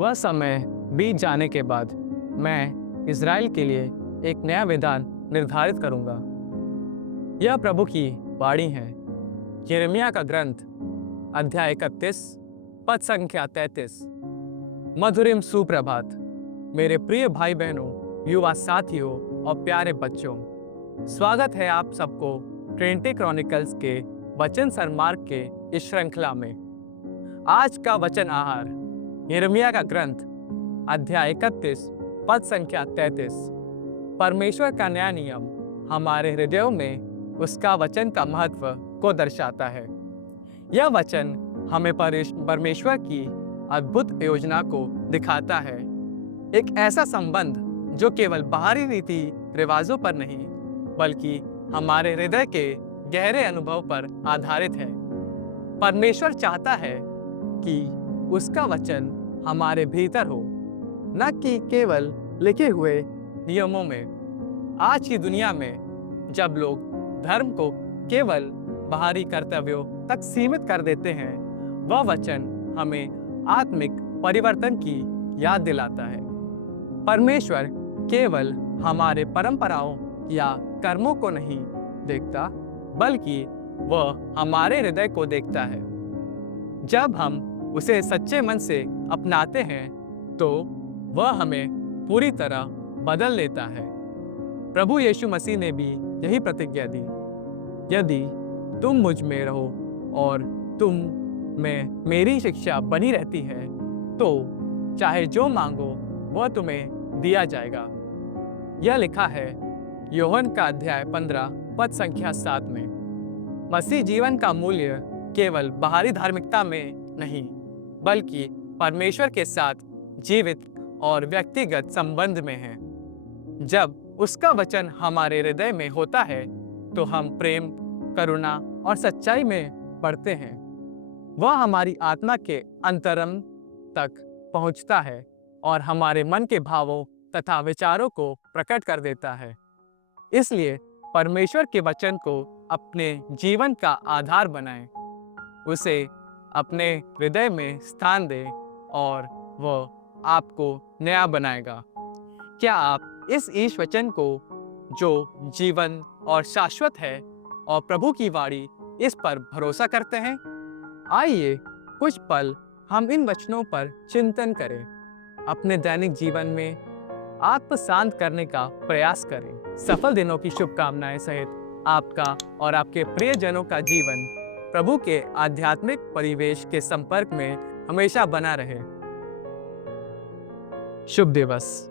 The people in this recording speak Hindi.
वह समय बीत जाने के बाद मैं इज़राइल के लिए एक नया विधान निर्धारित करूंगा। यह प्रभु की वाणी है। यिर्मयाह का ग्रंथ अध्याय 31 पद संख्या 33। मधुरिम सुप्रभात मेरे प्रिय भाई बहनों, युवा साथियों और प्यारे बच्चों। स्वागत है आप सबको ट्रिनिटी क्रॉनिकल्स के वचन सन्मार्ग के इस श्रृंखला में। आज का वचन आहार यिर्मयाह का ग्रंथ अध्याय 31 पद संख्या 33। परमेश्वर का नया नियम हमारे हृदयों में उसका वचन का महत्व को दर्शाता है। यह वचन हमें परमेश्वर की अद्भुत योजना को दिखाता है, एक ऐसा संबंध जो केवल बाहरी रीति रिवाजों पर नहीं बल्कि हमारे हृदय के गहरे अनुभव पर आधारित है। परमेश्वर चाहता है कि उसका वचन हमारे भीतर हो, न कि केवल लिखे हुए नियमों में। आज की दुनिया में जब लोग धर्म को केवल बाहरी कर्तव्यों तक सीमित कर देते हैं, वह वचन हमें आत्मिक परिवर्तन की याद दिलाता है। परमेश्वर केवल हमारे परंपराओं या कर्मों को नहीं देखता, बल्कि वह हमारे हृदय को देखता है। जब हम उसे सच्चे मन से अपनाते हैं तो वह हमें पूरी तरह बदल लेता है। प्रभु यीशु मसीह ने भी यही प्रतिज्ञा दी, यदि तुम मुझ में रहो और तुम में मेरी शिक्षा बनी रहती है तो चाहे जो मांगो वह तुम्हें दिया जाएगा। यह लिखा है यूहन्ना का अध्याय 15 पद संख्या 7 में। मसीह जीवन का मूल्य केवल बाहरी धार्मिकता में नहीं बल्कि परमेश्वर के साथ जीवित और व्यक्तिगत संबंध में है। जब उसका वचन हमारे हृदय में होता है तो हम प्रेम, करुणा और सच्चाई में बढ़ते हैं। वह हमारी आत्मा के अंतरंग तक पहुंचता है और हमारे मन के भावों तथा विचारों को प्रकट कर देता है। इसलिए परमेश्वर के वचन को अपने जीवन का आधार बनाएं, उसे अपने हृदय में स्थान दें और वह आपको नया बनाएगा। क्या आप इस वचन को, जो जीवन और शाश्वत है और प्रभु की वाणी, इस पर भरोसा करते हैं? आइए कुछ पल हम इन वचनों पर चिंतन करें। अपने दैनिक जीवन में आत्म शांत करने का प्रयास करें। सफल दिनों की शुभकामनाएं सहित आपका और आपके प्रियजनों का जीवन प्रभु के आध्यात्मिक परिवेश के संपर्क में हमेशा बना रहे। शुभ दिवस।